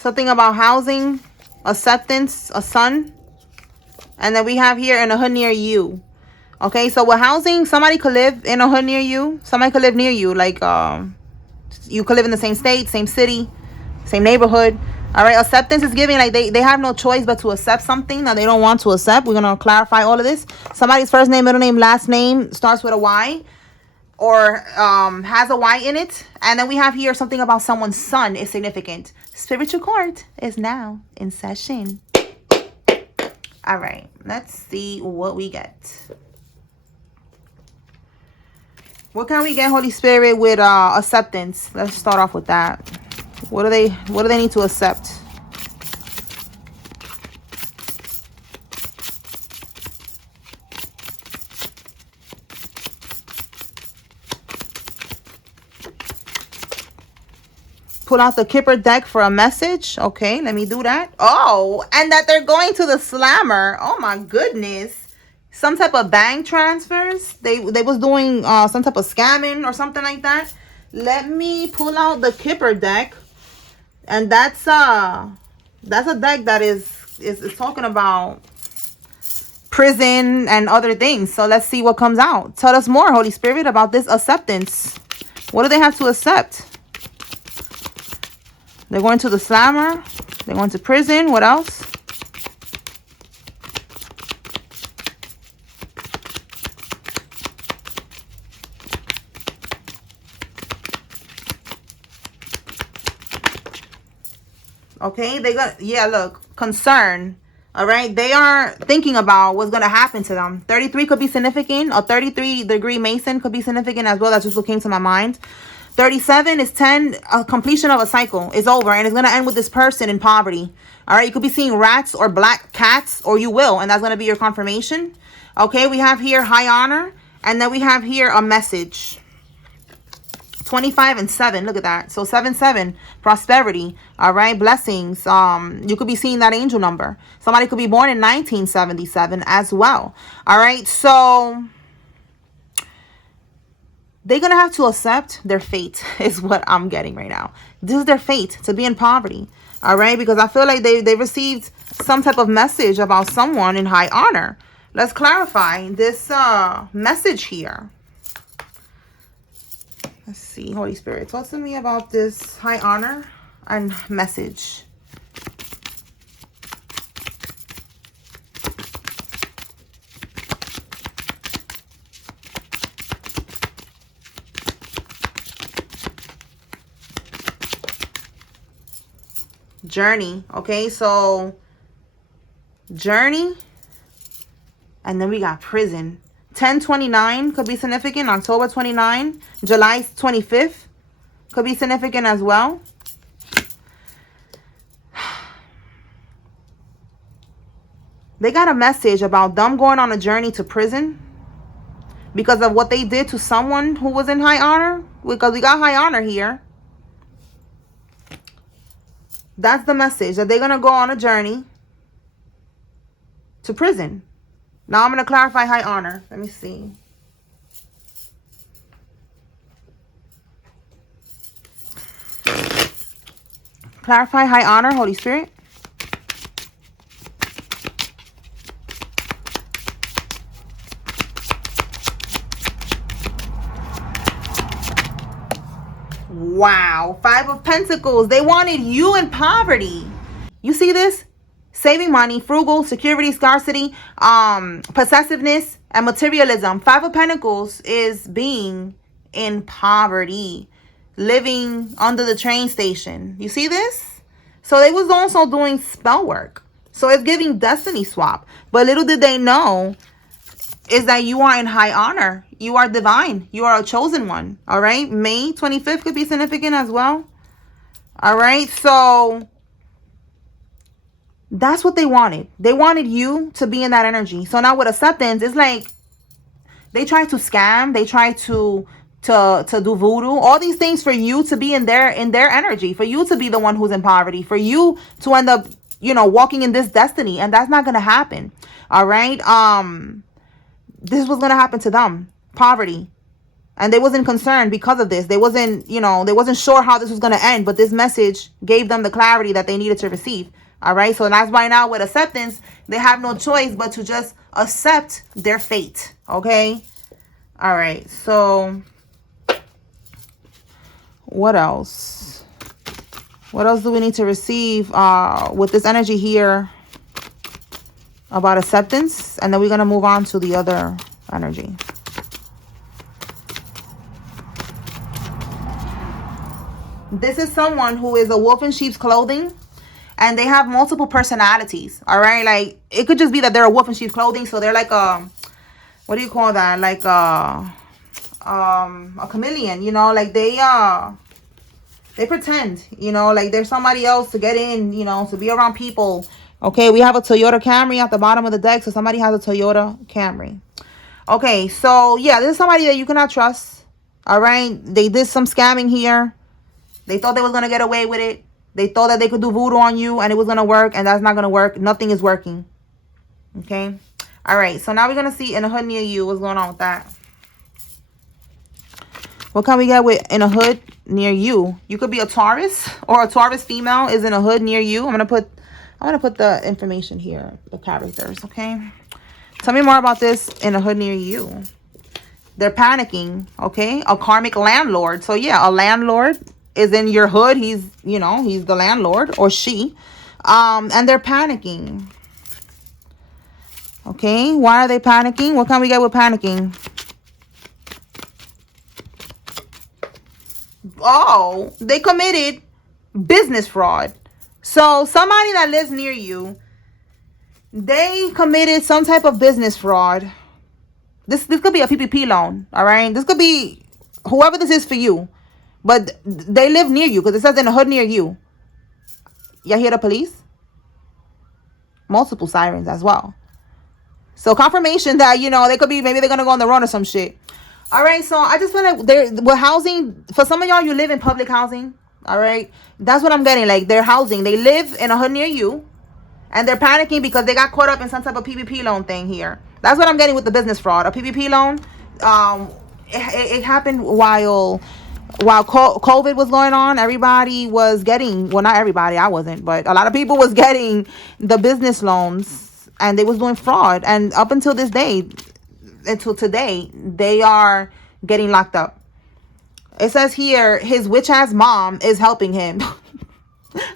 Something about housing, acceptance, a son. And then we have here in a hood near you. Okay, so with housing, somebody could live in a hood near you. Somebody could live near you. Like, you could live in the same state, same city, same neighborhood. All right, acceptance is giving, like, they have no choice but to accept something that they don't want to accept. We're going to clarify all of this. Somebody's first name, middle name, last name starts with a Y, or has a Y in it. And then we have here something about someone's son is significant. Spiritual court is now in session. All right, let's see what we get. What can we get, Holy Spirit, with acceptance? Let's start off with that. What do they need to accept? Pull out the Kipper deck for a message. Okay, let me do that. Oh, and that they're going to the slammer. Oh my goodness. Some type of bank transfers. They was doing some type of scamming or something like that. Let me pull out the Kipper deck. And that's a deck that is talking about prison and other things. So let's see what comes out. Tell us more, Holy Spirit, about this acceptance. What do they have to accept? They're going to the slammer. They're going to prison. What else? Okay, they got, yeah, look, concern. All right, they are thinking about what's going to happen to them. 33 could be significant. A 33-degree Mason could be significant as well. That's just what came to my mind. 37 is 10, a completion of a cycle. It's over, and it's going to end with this person in poverty. All right, you could be seeing rats or black cats, or you will, and that's going to be your confirmation. Okay, we have here high honor, and then we have here a message. 25 and 7, look at that. So 7 prosperity. All right, blessings. You could be seeing that angel number. Somebody could be born in 1977 as well. All right, so they're gonna have to accept their fate is what I'm getting right now. This is their fate, to be in poverty. All right, because I feel like they received some type of message about someone in high honor. Let's clarify this message here. Let's see, Holy Spirit, talk to me about this high honor and message. Journey. Okay, so journey, and then we got prison. 10/29 could be significant. October 29, July 25th could be significant as well. They got a message about them going on a journey to prison because of what they did to someone who was in high honor. Because we got high honor here. That's the message, that they're going to go on a journey to prison. Now I'm going to clarify high honor. Let me see. Clarify high honor, Holy Spirit. Wow. 5 of Pentacles. They wanted you in poverty. You see this? Saving money, frugal, security, scarcity, possessiveness, and materialism. 5 of Pentacles is being in poverty, living under the train station. You see this? So they was also doing spell work. So it's giving destiny swap. But little did they know is that you are in high honor. You are divine. You are a chosen one. All right. May 25th could be significant as well. All right. So that's what they wanted. They wanted you to be in that energy. So now with acceptance, it's like they try to scam. They try to do voodoo. All these things for you to be in their energy. For you to be the one who's in poverty. For you to end up, you know, walking in this destiny. And that's not going to happen. All right. This was going to happen to them. Poverty. And they wasn't concerned because of this. They wasn't, you know, they wasn't sure how this was going to end, but this message gave them the clarity that they needed to receive. All right. So that's why now with acceptance, they have no choice but to just accept their fate. Okay. All right. So what else? What else do we need to receive with this energy here about acceptance? And then we're going to move on to the other energy. This is someone who is a wolf in sheep's clothing, and they have multiple personalities. All right. Like, it could just be that they're a wolf in sheep's clothing. So they're like what do you call that? Like a chameleon, you know, like they pretend, you know, like there's somebody else to get in, you know, to be around people. Okay, we have a Toyota Camry at the bottom of the deck, so somebody has a Toyota Camry. Okay, so yeah, this is somebody that you cannot trust. All right, they did some scamming here. They thought they was going to get away with it. They thought that they could do voodoo on you and it was going to work, and that's not going to work. Nothing is working. Okay, all right, so now we're going to see in a hood near you. What's going on with that? What can we get with in a hood near you? You could be a Taurus, or a Taurus female is in a hood near you. I'm gonna put the information here, the characters, okay? Tell me more about this in a hood near you. They're panicking, okay? A karmic landlord. So yeah, a landlord is in your hood. He's, you know, he's the landlord, or she. And they're panicking. Okay, why are they panicking? What can we get with panicking? Oh, they committed business fraud. So somebody that lives near you, they committed some type of business fraud. This could be a PPP loan, all right? This could be whoever this is for you, but they live near you because it says in a hood near you. Y'all hear the police? Multiple sirens as well. So confirmation that, you know, they could be, maybe they're going to go on the run or some shit. All right, so I just feel like with housing, for some of y'all, you live in public housing. All right, that's what I'm getting. Like, they're housing. They live in a hood near you, and they're panicking because they got caught up in some type of PPP loan thing here. That's what I'm getting with the business fraud. A PPP loan, it happened while COVID was going on. Everybody was getting, well, not everybody, I wasn't, but a lot of people was getting the business loans, and they was doing fraud. And up until this day, until today, they are getting locked up. It says here his witch ass mom is helping him.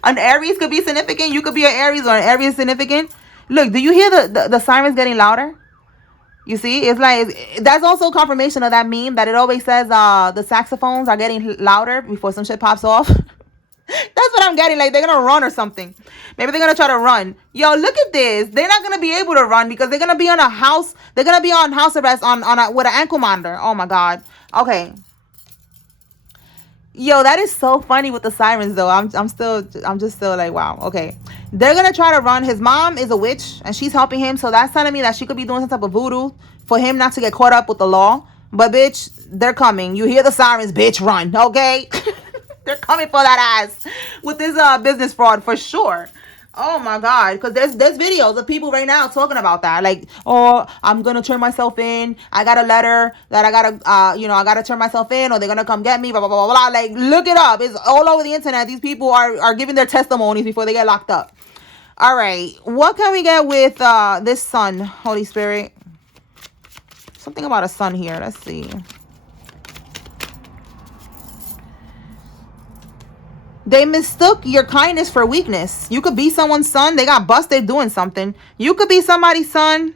An Aries could be significant. You could be an Aries, or an Aries significant. Look, do you hear the sirens getting louder? You see, it's like, that's also confirmation of that meme that it always says the saxophones are getting louder before some shit pops off. That's what I'm getting. Like, they're gonna run or something. Maybe they're gonna try to run. Yo, look at this. They're not gonna be able to run because they're gonna be on a house. They're gonna be on house arrest with an ankle monitor. Oh my god. Okay. Yo, that is so funny with the sirens though. I'm just still like, wow. Okay. They're gonna try to run. His mom is a witch and she's helping him. So that's telling me that she could be doing some type of voodoo for him not to get caught up with the law. But bitch, they're coming. You hear the sirens, bitch, run. Okay. They're coming for that ass with this business fraud for sure. Oh my god, because there's videos of people right now talking about that. Like, oh, I'm gonna turn myself in. I got a letter that I gotta I gotta turn myself in, or they're gonna come get me. Blah blah blah blah. Like, look it up. It's all over the internet. These people are giving their testimonies before they get locked up. All right, what can we get with this sun, Holy Spirit? Something about a sun here. Let's see. They mistook your kindness for weakness. You could be someone's son. They got busted doing something. You could be somebody's son.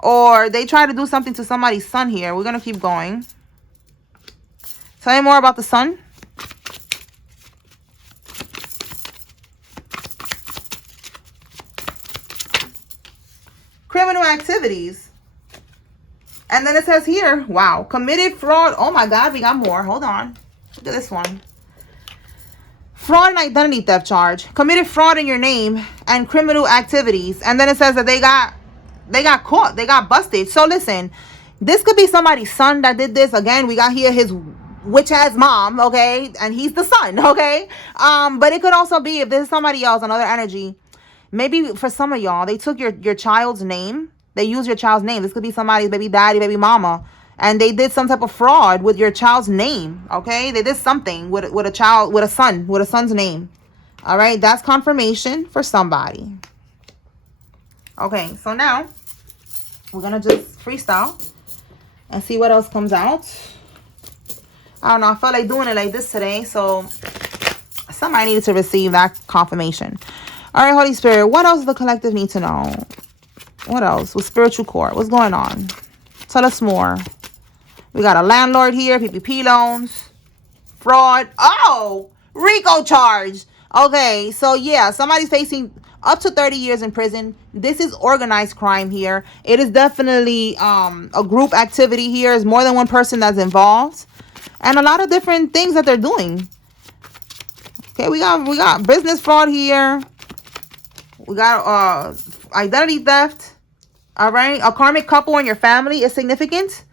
Or they try to do something to somebody's son here. We're going to keep going. Tell me more about the sun. Criminal activities. And then it says here, wow, committed fraud. Oh my God, we got more. Hold on. Look at this one. Fraud and identity theft charge. Committed fraud in your name and criminal activities. And then it says that they got caught. They got busted. So listen, this could be somebody's son that did this. Again, we got here his witch ass mom, okay? And he's the son, okay? But it could also be, if this is somebody else, another energy, maybe for some of y'all, they took your child's name. They used your child's name. This could be somebody's baby daddy, baby mama. and they did some type of fraud with your child's name. Okay, they did something with a child, with a son's name. All right, that's confirmation for somebody. Okay, so now we're gonna just freestyle and see what else comes out. I don't know, I felt like doing it like this today, so somebody needed to receive that confirmation. All right, Holy Spirit, what else does the collective need to know? What else with spiritual court? What's going on? Tell us more. We got a landlord here, PPP loans, fraud. Oh, RICO charge. Okay, so yeah, somebody's facing up to 30 years in prison. This is organized crime here. It is definitely a group activity here. There's more than one person that's involved, and a lot of different things that they're doing. Okay, we got business fraud here. We got identity theft. All right, a karmic couple in your family is significant.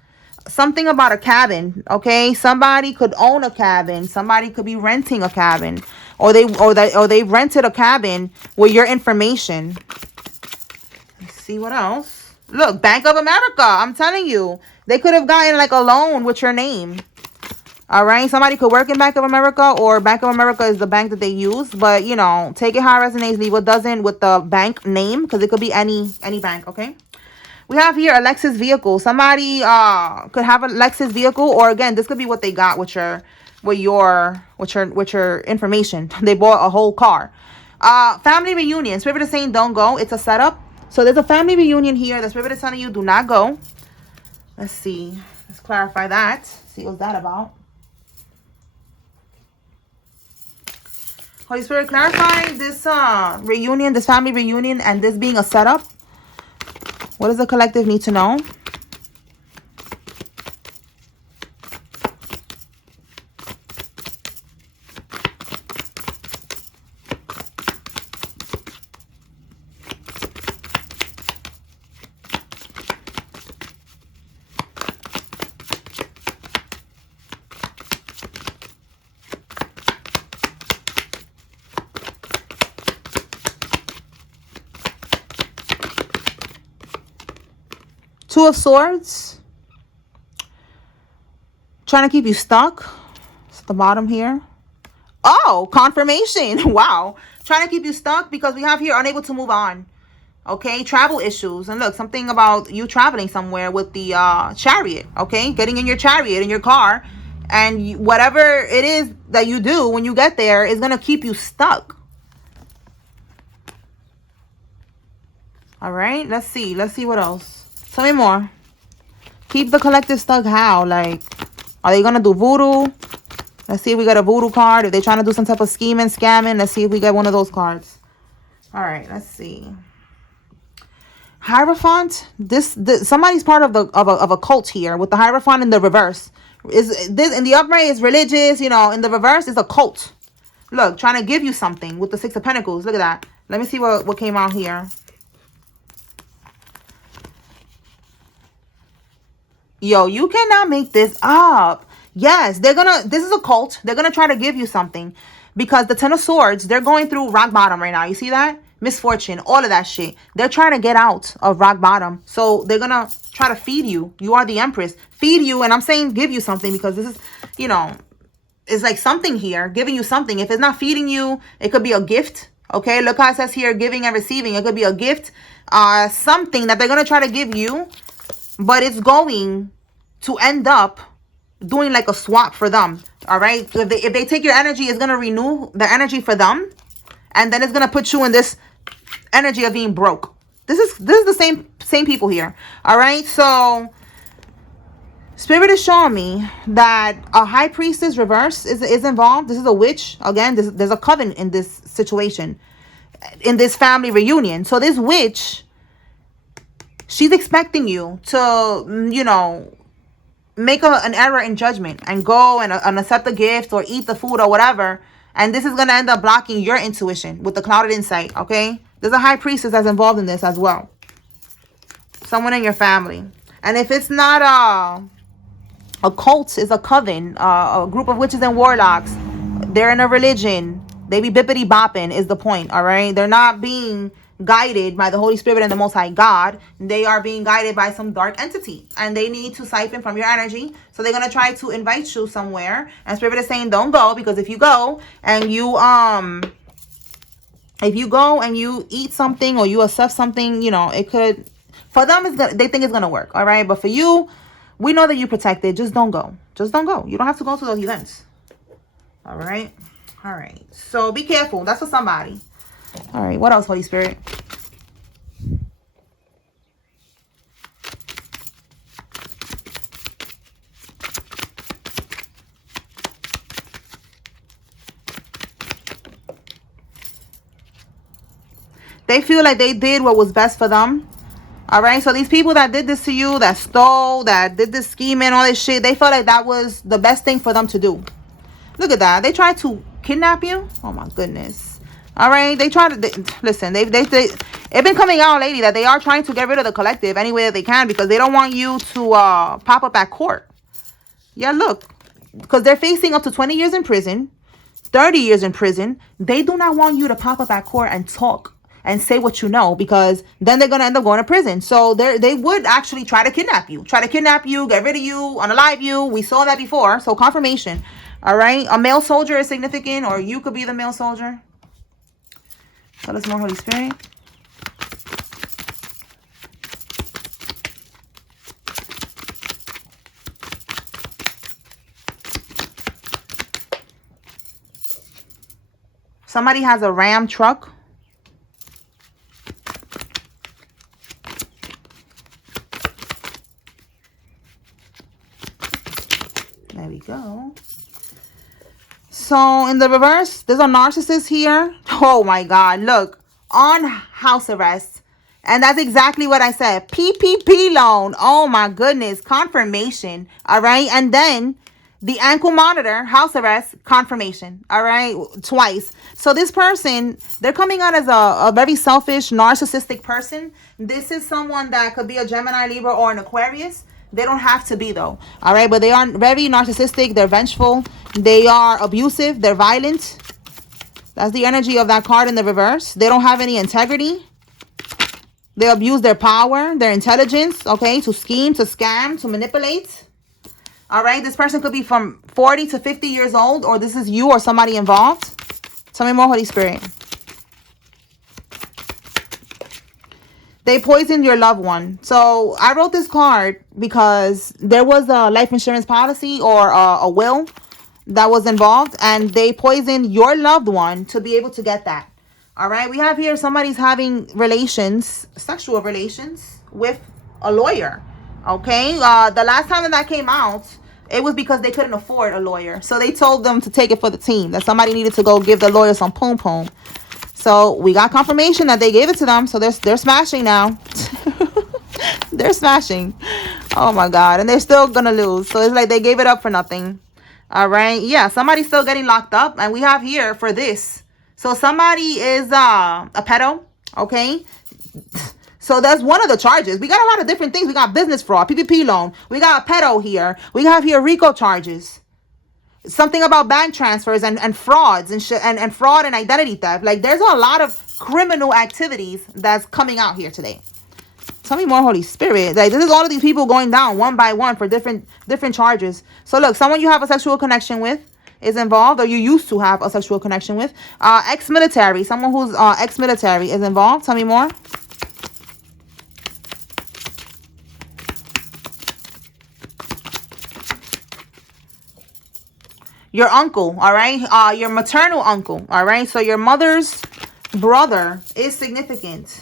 Something about a cabin. Okay, somebody could own a cabin. Somebody could be renting a cabin, or they rented a cabin with your information. Let's see what else. Look, Bank of America. I'm telling you, they could have gotten like a loan with your name. All right, somebody could work in Bank of America, or Bank of America is the bank that they use. But you know, take it how it resonates. Leave what doesn't with the bank name, because it could be any bank. Okay. We have here a Lexus vehicle. Somebody could have a Lexus vehicle, or again, this could be what they got with your information. They bought a whole car. Family reunion. Spirit is saying don't go. It's a setup. So there's a family reunion here. The Spirit is telling you do not go. Let's see. Let's clarify that. See what's that about. Holy Spirit, clarify this reunion, this family reunion, and this being a setup. What does the collective need to know? Two of Swords. Trying to keep you stuck. It's at the bottom here. Oh, confirmation. Wow. Trying to keep you stuck because we have here unable to move on. Okay, travel issues. And look, something about you traveling somewhere with the chariot. Okay, getting in your chariot, in your car. And whatever it is that you do when you get there is going to keep you stuck. All right, let's see. Let's see what else. Tell me more. Keep the collective stuck how? Like, are they going to do voodoo? Let's see if we got a voodoo card. If they're trying to do some type of scheming, scamming, let's see if we get one of those cards. All right, let's see. Hierophant. This somebody's part of a cult here with the Hierophant in the reverse. Is this in the upright is religious, you know, in the reverse is a cult. Look, trying to give you something with the Six of Pentacles. Look at that. Let me see what came out here. Yo, you cannot make this up. Yes, this is a cult. They're gonna try to give you something because the Ten of Swords, they're going through rock bottom right now. You see that? Misfortune, all of that shit. They're trying to get out of rock bottom. So they're gonna try to feed you. You are the Empress. Feed you, and I'm saying give you something because this is, you know, it's like something here, giving you something. If it's not feeding you, it could be a gift. Okay, look how it says here, giving and receiving. It could be a gift, something that they're gonna try to give you, but it's going to end up doing like a swap for them. All right, so if they take your energy, it's gonna renew the energy for them, and then it's gonna put you in this energy of being broke. This is the same people here. All right, so Spirit is showing me that a high priestess reverse is involved. This is a witch. Again, there's a coven in this situation, in this family reunion. So this witch, she's expecting you to, you know, make an error in judgment and go and accept the gift or eat the food or whatever. And this is going to end up blocking your intuition with the clouded insight, okay? There's a high priestess that's involved in this as well. Someone in your family. And if it's not a cult, it's a coven, a group of witches and warlocks. They're in a religion. They be bippity bopping is the point, all right? They're not being guided by the Holy Spirit and the Most High God. They are being guided by some dark entity, and they need to siphon from your energy. So they're going to try to invite you somewhere, and Spirit is saying don't go, because if you go and you eat something or you accept something, you know, it could, for them, they think it's going to work. All right. But for you, we know that you're protected. Just don't go. Just don't go. You don't have to go to those events. All right. All right. So be careful. That's for somebody. All right. What else, Holy Spirit? They feel like they did what was best for them. All right. So these people that did this to you, that stole, that did this scheming, all this shit, they felt like that was the best thing for them to do. Look at that. They tried to kidnap you. Oh my goodness. All right. They tried to, listen, it's been coming out lately that they are trying to get rid of the collective any way that they can, because they don't want you to pop up at court. Yeah, look, because they're facing up to 20 years in prison, 30 years in prison. They do not want you to pop up at court and talk and say what you know, because then they're going to end up going to prison. So they would actually try to kidnap you, get rid of you, unalive you. We saw that before. So confirmation. All right. A male soldier is significant, or you could be the male soldier. Tell us more, Holy Spirit. Somebody has a Ram truck. There we go. So in the reverse, there's a narcissist here. Oh my God. Look, on house arrest. And that's exactly what I said. PPP loan. Oh my goodness. Confirmation. All right. And then the ankle monitor, house arrest, confirmation. All right. Twice. So this person, they're coming out as a very selfish, narcissistic person. This is someone that could be a Gemini, Libra, or an Aquarius. They don't have to be, though. All right. But they are very narcissistic. They're vengeful. They are abusive. They're violent. That's the energy of that card in the reverse. They don't have any integrity. They abuse their power, their intelligence, okay, to scheme, to scam, to manipulate. All right. This person could be from 40 to 50 years old, or this is you or somebody involved. Tell me more, Holy Spirit. They poisoned your loved one. So I wrote this card because there was a life insurance policy or a will that was involved, and they poisoned your loved one to be able to get that. All right. We have here somebody's having relations, sexual relations with a lawyer. Okay. The last time that came out, it was because they couldn't afford a lawyer. So they told them to take it for the team, that somebody needed to go give the lawyer some poom poom. So we got confirmation that they gave it to them. So they're smashing now. They're smashing. Oh my God. And they're still going to lose. So it's like they gave it up for nothing. All right. Yeah. Somebody's still getting locked up. And we have here for this. So somebody is a pedo. Okay. So that's one of the charges. We got a lot of different things. We got business fraud, PPP loan. We got a pedo here. We have here RICO charges. Something about bank transfers and frauds and fraud and identity theft. Like, there's a lot of criminal activities that's coming out here today. Tell me more, Holy Spirit. Like, this is all of these people going down one by one for different charges. So look, someone you have a sexual connection with is involved, or you used to have a sexual connection with. Ex-military. Someone who's ex-military is involved. Tell me more. Your uncle, all right? Your maternal uncle, all right? So your mother's brother is significant.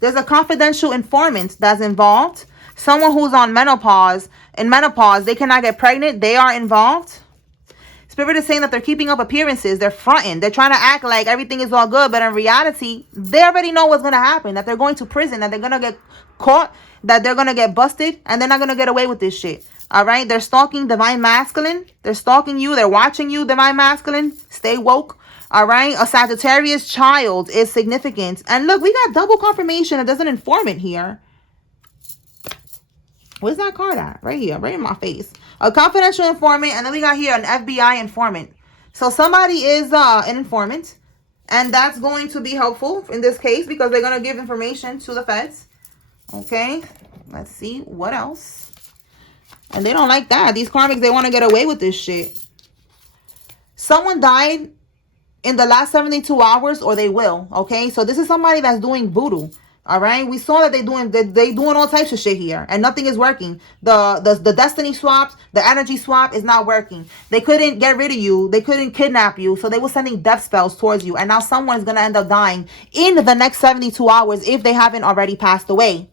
There's a confidential informant that's involved. Someone who's on menopause. In menopause, they cannot get pregnant. They are involved. Spirit is saying that they're keeping up appearances. They're fronting. They're trying to act like everything is all good. But in reality, they already know what's going to happen. That they're going to prison. That they're going to get caught. That they're going to get busted. And they're not going to get away with this shit. All right. They're stalking divine masculine. They're stalking you. They're watching you, divine masculine. Stay woke. All right. A Sagittarius child is significant. And look, we got double confirmation that there's an informant here. Where's that card at? Right here. Right in my face. A confidential informant. And then we got here an FBI informant. So somebody is an informant. And that's going to be helpful in this case because they're going to give information to the feds. Okay, let's see what else. And they don't like that. These karmics, they want to get away with this shit. Someone died in the last 72 hours or they will. Okay, so this is somebody that's doing voodoo. All right, we saw that they doing all types of shit here, and nothing is working. The destiny swaps, the energy swap is not working. They couldn't get rid of you. They couldn't kidnap you, so they were sending death spells towards you, and now someone is gonna end up dying in the next 72 hours if they haven't already passed away.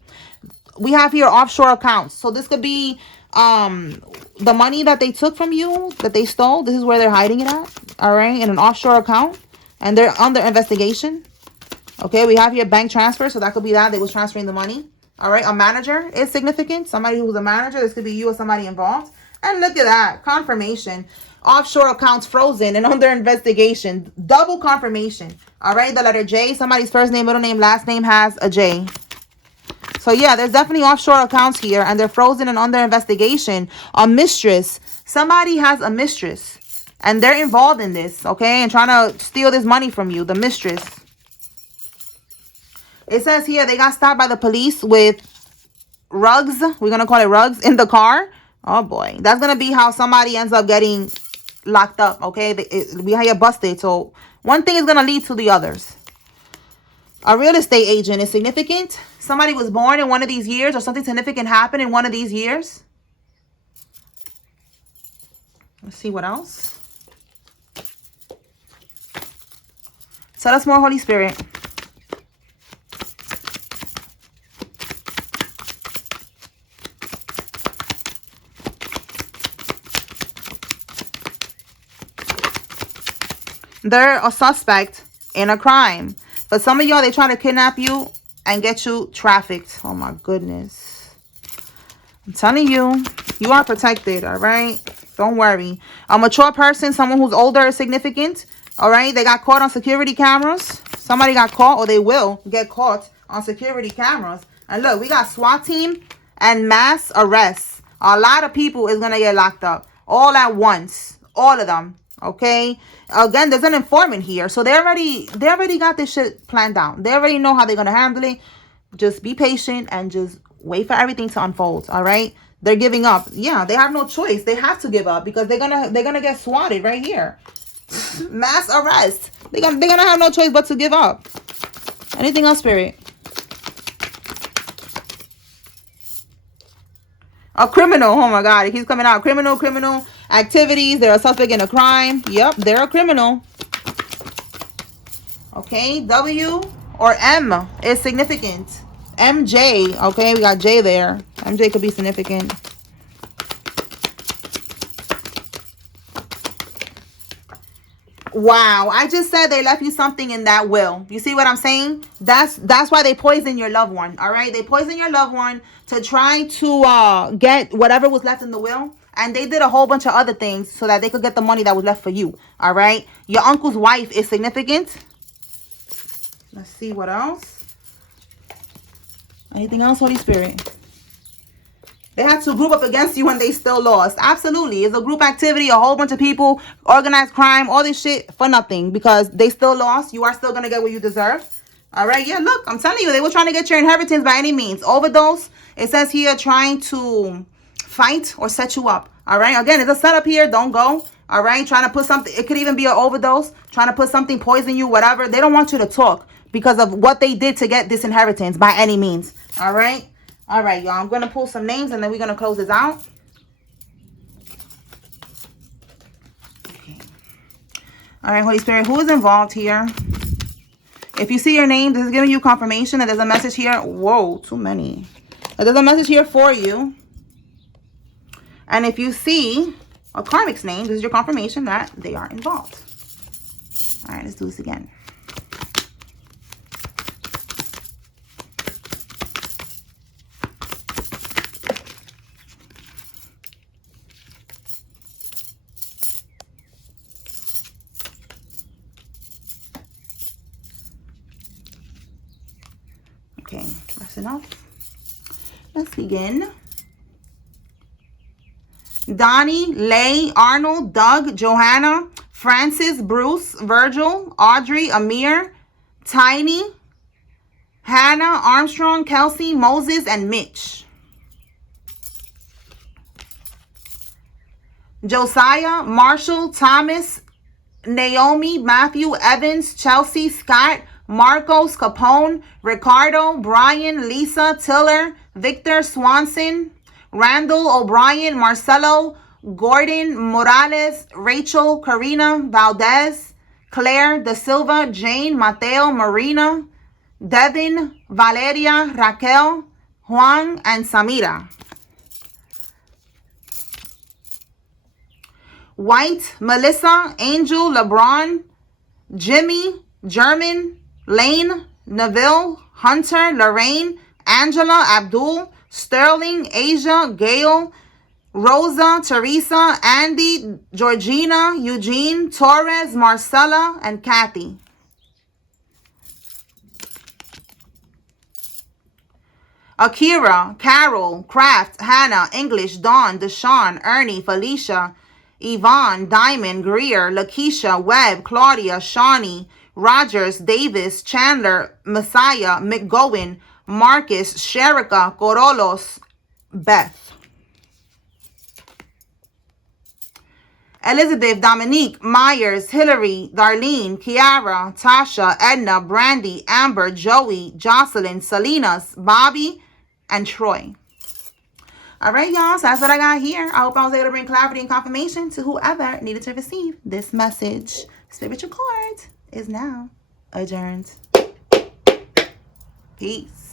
We have here offshore accounts, so this could be the money that they took from you, that they stole. This is where they're hiding it at. All right, in an offshore account, and they're under investigation. Okay, we have here bank transfer, so that could be that they was transferring the money. All right, a manager is significant. Somebody who's a manager. This could be you or somebody involved. And look at that, confirmation. Offshore accounts frozen and under investigation. Double confirmation. All right, the letter J. Somebody's first name, middle name, last name has a J. So yeah, there's definitely offshore accounts here, and they're frozen and under investigation. A mistress. Somebody has a mistress, and they're involved in this, okay, and trying to steal this money from you. The mistress. It says here they got stopped by the police with rugs. We're going to call it rugs in the car. Oh, boy. That's going to be how somebody ends up getting locked up, okay? We have you busted. So one thing is going to lead to the others. A real estate agent is significant. Somebody was born in one of these years or something significant happened in one of these years. Let's see what else. Tell us more, Holy Spirit. They're a suspect in a crime. For some of y'all, they're trying to kidnap you and get you trafficked. Oh, my goodness. I'm telling you, you are protected, all right? Don't worry. A mature person, someone who's older is significant, all right? They got caught on security cameras. Somebody got caught, or they will get caught on security cameras. And look, we got SWAT team and mass arrests. A lot of people is going to get locked up all at once. All of them. Okay, again, there's an informant here, so they already got this shit planned out. They already know how they're gonna handle it. Just be patient and just wait for everything to unfold. All right, they're giving up. Yeah, they have no choice. They have to give up because they're gonna get swatted right here. Mass arrest. They're gonna have no choice but to give up. Anything else, Spirit? A criminal. Oh my God, it keeps coming out. Criminal activities. They're a suspect in a crime. Yep, they're a criminal. Okay, W or M is significant. MJ. Okay, we got J there. MJ could be significant. Wow, I just said they left you something in that will. You see what I'm saying? That's why they poison your loved one. All right, they poison your loved one to try to get whatever was left in the will, and they did a whole bunch of other things so that they could get the money that was left for you. All right, your uncle's wife is significant. Let's see what else. Anything else, Holy Spirit? They had to group up against you and they still lost. Absolutely. It's a group activity, a whole bunch of people, organized crime, all this shit for nothing because they still lost. You are still going to get what you deserve. All right. Yeah, look, I'm telling you, they were trying to get your inheritance by any means. Overdose. It says here trying to fight or set you up. All right. Again, it's a setup here. Don't go. All right. Trying to put something. It could even be an overdose. Trying to put something, poison you, whatever. They don't want you to talk because of what they did to get this inheritance by any means. All right. All right, y'all. I'm going to pull some names and then we're going to close this out. Okay. All right, Holy Spirit, who is involved here? If you see your name, this is giving you confirmation that there's a message here. Whoa, too many. There's a message here for you. And if you see a karmic's name, this is your confirmation that they are involved. All right, let's do this again. Okay, that's enough. Let's begin. Donnie, Lay, Arnold, Doug, Johanna, Francis, Bruce, Virgil, Audrey, Amir, Tiny, Hannah, Armstrong, Kelsey, Moses, and Mitch. Josiah, Marshall, Thomas, Naomi, Matthew, Evans, Chelsea, Scott, Marcos, Capone, Ricardo, Brian, Lisa, Tiller, Victor, Swanson, Randall, O'Brien, Marcelo, Gordon, Morales, Rachel, Karina, Valdez, Claire, Da Silva, Jane, Mateo, Marina, Devin, Valeria, Raquel, Juan, and Samira. White, Melissa, Angel, LeBron, Jimmy, German, Lane, Neville, Hunter, Lorraine, Angela, Abdul, Sterling, Asia, Gail, Rosa, Teresa, Andy, Georgina, Eugene, Torres, Marcella, and Kathy. Akira, Carol, Kraft, Hannah, English, Dawn, Deshawn, Ernie, Felicia, Yvonne, Diamond, Greer, Lakeisha, Webb, Claudia, Shawnee, Rogers, Davis, Chandler, Messiah, McGowan, Marcus, Sherika, Corolos, Beth. Elizabeth, Dominique, Myers, Hillary, Darlene, Kiara, Tasha, Edna, Brandy, Amber, Joey, Jocelyn, Salinas, Bobby, and Troy. All right, y'all. So that's what I got here. I hope I was able to bring clarity and confirmation to whoever needed to receive this message. Spiritual Court is now adjourned. Peace.